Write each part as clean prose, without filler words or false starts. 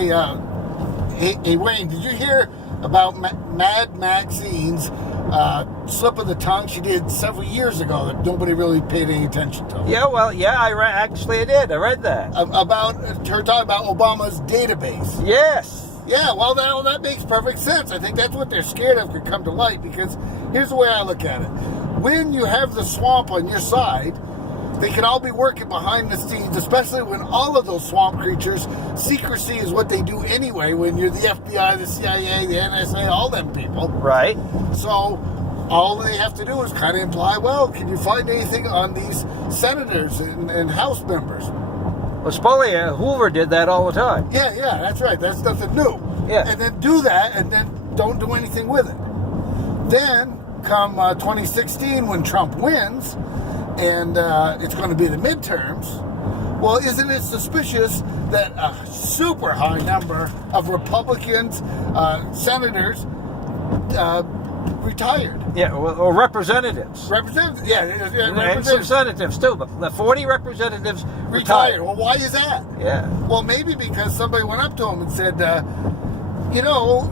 Hey, Wayne, did you hear about Mad Maxein's slip of the tongue she did several years ago that nobody really paid any attention to? Yeah, well, yeah, actually I did. I read that. About her talking about Obama's database. Yes. Yeah, well, that makes perfect sense. I think that's what they're scared of could come to light, because here's the way I look at it. When you have the swamp on your side, they can all be working behind the scenes, especially when all of those swamp creatures, secrecy is what they do anyway when you're the FBI, the CIA, the NSA, all them people. Right. So all they have to do is kind of imply, well, can you find anything on these senators and House members? Well, supposedly Hoover did that all the time. Yeah, that's right. That's nothing new. Yeah. And then do that, and then don't do anything with it. Then come 2016, when Trump wins, and it's going to be the midterms, well, isn't it suspicious that a super high number of Republicans, senators, retired? Yeah, or representatives. Representatives, yeah. And some senators, too, but the 40 representatives Retired. Well, why is that? Yeah. Well, maybe because somebody went up to him and said,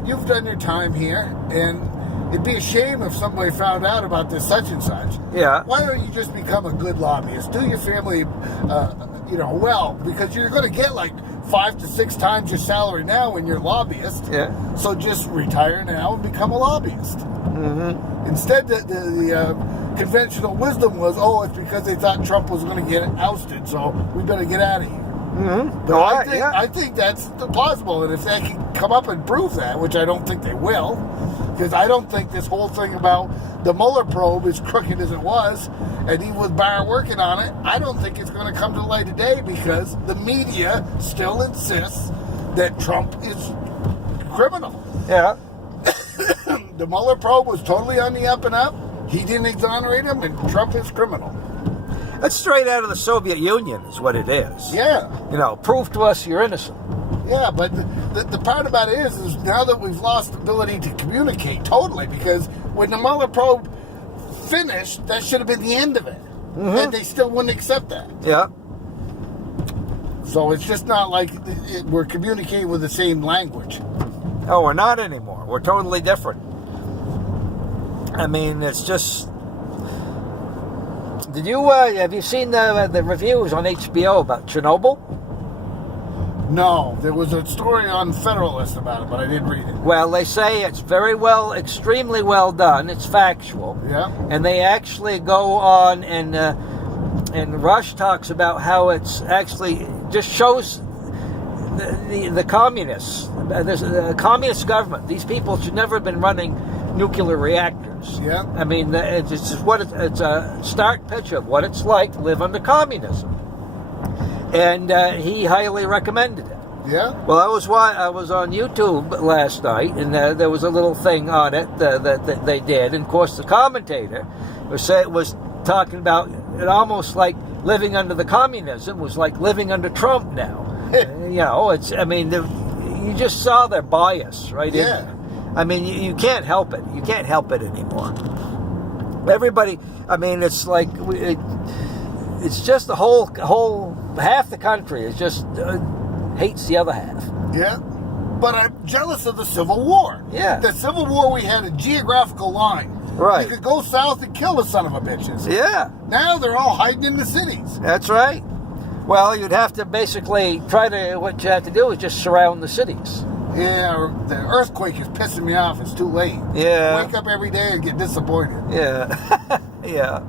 you've done your time here, and it'd be a shame if somebody found out about this such and such. Yeah. Why don't you just become a good lobbyist? Do your family, well, because you're going to get like 5 to 6 times your salary now when you're a lobbyist. Yeah. So just retire now and become a lobbyist. Mm-hmm. Instead, the conventional wisdom was, it's because they thought Trump was going to get ousted, so we better get out of here. Mm-hmm. But I think that's plausible, and if they can come up and prove that, which I don't think they will, because I don't think this whole thing about the Mueller probe, as crooked as it was, and even with Barr working on it, I don't think it's going to come to light today, because the media still insists that Trump is criminal. Yeah. The Mueller probe was totally on the up and up. He didn't exonerate him, and Trump is criminal. That's straight out of the Soviet Union is what it is. Yeah. Prove to us you're innocent. Yeah, but the part about it is now that we've lost the ability to communicate totally, because when the Mueller probe finished, that should have been the end of it. Mm-hmm. And they still wouldn't accept that. Yeah. So it's just not like we're communicating with the same language. Oh, we're not anymore. We're totally different. I mean, it's just... have you seen the reviews on HBO about Chernobyl? No, there was a story on Federalist about it, but I didn't read it. Well, they say it's extremely well done. It's factual. Yeah. And they actually go on and Rush talks about how it's actually just shows the communists, the communist government. These people should never have been running nuclear reactors. Yeah. I mean, it's a stark picture of what it's like to live under communism. And he highly recommended it. Yeah. Well, I was on YouTube last night, and there was a little thing on it that they did. And of course, the commentator was talking about it almost like living under the communism was like living under Trump now. You just saw their bias right in there. I mean, you can't help it. You can't help it anymore. Everybody, I mean, it's like it's just the whole half the country is just hates the other half. Yeah. But I'm jealous of the Civil War. Yeah. The Civil War, we had a geographical line. Right. You could go south and kill the son of a bitches. Yeah. Now they're all hiding in the cities. That's right. Well, you'd have to basically what you have to do is just surround the cities. Yeah, the earthquake is pissing me off. It's too late. Yeah. I wake up every day and get disappointed. Yeah. Yeah.